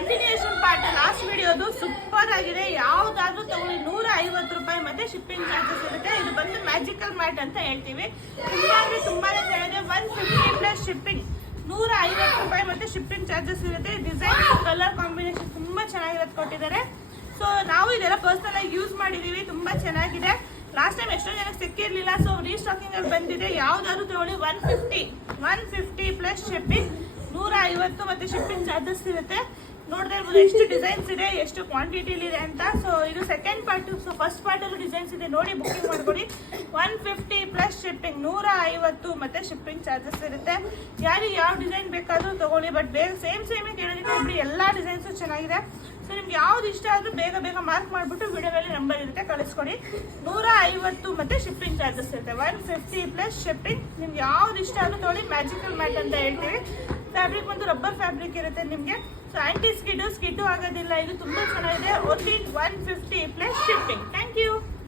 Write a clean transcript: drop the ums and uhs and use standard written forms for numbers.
Continuation part last ವಿಡಿಯೋದು super ಆಗಿದೆ. ಯಾವ್ದಾದ್ರು ತಗೊಳ್ಳಿ 150 ರೂಪಾಯಿ ಮತ್ತೆ ಶಿಪ್ಪಿಂಗ್ ಚಾರ್ಜಸ್ ಇರುತ್ತೆ. ಇದು ಬಂದು ಮ್ಯಾಜಿಕಲ್ ಮ್ಯಾಟ್ ಅಂತ ಹೇಳ್ತೀವಿ. ತುಂಬಾನೇ ಚೆನ್ನಾಗಿದೆ. 150 ಪ್ಲಸ್ ಶಿಪ್ಪಿಂಗ್, 150 ರೂಪಾಯಿ ಮತ್ತೆ ಶಿಪ್ಪಿಂಗ್ ಚಾರ್ಜಸ್ ಇರುತ್ತೆ. ಡಿಸೈನ್ ಕಲರ್ ಕಾಂಬಿನೇಷನ್ ತುಂಬಾ ಚೆನ್ನಾಗಿರೋದು ಕೊಟ್ಟಿದ್ದಾರೆ. ಸೊ ನಾವು ಇದೆಲ್ಲ ಪರ್ಸನಲ್ ಆಗಿ ಯೂಸ್ ಮಾಡಿದೀವಿ, ತುಂಬಾ ಚೆನ್ನಾಗಿದೆ. ಲಾಸ್ಟ್ ಟೈಮ್ ಎಷ್ಟೋ ಜನಕ್ಕೆ ಸಿಕ್ಕಿರ್ಲಿಲ್ಲ, ಸೊ ರೀಸ್ಟಾಕಿಂಗ್ ಅಲ್ಲಿ ಬಂದಿದೆ. ಯಾವ್ದಾದ್ರು ತಗೊಳ್ಳಿ 150 ಪ್ಲಸ್ ಶಿಪ್ಪಿಂಗ್, 150 ಮತ್ತೆ ಶಿಪ್ಪಿಂಗ್ ಚಾರ್ಜಸ್ ಇರುತ್ತೆ. ನೋಡ್ತಾ ಇರ್ಬೋದು ಎಷ್ಟು ಡಿಸೈನ್ಸ್ ಇದೆ, ಎಷ್ಟು ಕ್ವಾಂಟಿಟಿಲಿ ಇದೆ ಅಂತ. ಸೊ ಇದು second part. So first part ಅಲ್ಲೂ ಡಿಸೈನ್ಸ್ ಇದೆ, ನೋಡಿ ಬುಕಿಂಗ್ ಮಾಡ್ಕೊಳ್ಳಿ. 150 ಪ್ಲಸ್ ಶಿಪ್ಪಿಂಗ್, 150 ಮತ್ತೆ ಶಿಪ್ಪಿಂಗ್ ಚಾರ್ಜಸ್ ಇರುತ್ತೆ. ಯಾರಿಗೆ ಯಾವ ಡಿಸೈನ್ ಬೇಕಾದ್ರೂ ತಗೊಳ್ಳಿ, ಬಟ್ ಬೇಗ ಸೇಮ್ ಕೇಳೋದಕ್ಕೆ ಒಬ್ರು ಎಲ್ಲಾ ಡಿಸೈನ್ಸು ಚೆನ್ನಾಗಿದೆ. ಸೊ ನಿಮ್ಗೆ ಯಾವ್ದು ಇಷ್ಟ ಆದ್ರೂ ಬೇಗ ಮಾರ್ಕ್ ಮಾಡ್ಬಿಟ್ಟು ವಿಡಿಯೋದಲ್ಲಿ ನಂಬರ್ ಇರುತ್ತೆ, ಕಳಿಸ್ಕೊಡಿ. 150 ಮತ್ತೆ ಶಿಪ್ಪಿಂಗ್ ಚಾರ್ಜಸ್ ಇರುತ್ತೆ. 150 ಪ್ಲಸ್ ಶಿಪ್ಪಿಂಗ್. ನಿಮ್ಗೆ ಯಾವ್ದು ಇಷ್ಟ ಆದ್ರೂ ತಗೊಳ್ಳಿ. ಮ್ಯಾಜಿಕಲ್ ಮ್ಯಾಟ್ ಅಂತ ಹೇಳ್ತೀವಿ. ಫ್ಯಾಬ್ರಿಕ್ ಒಂದು ರಬ್ಬರ್ ಫ್ಯಾಬ್ರಿಕ್ ಇರುತ್ತೆ ನಿಮ್ಗೆ. ಸೊ ಆಂಟಿ ಸ್ಕಿಡ್ಡು ಆಗೋದಿಲ್ಲ. ಇದು ತುಂಬಾ ಚೆನ್ನಾಗಿದೆ. Only 150 plus shipping. Thank you.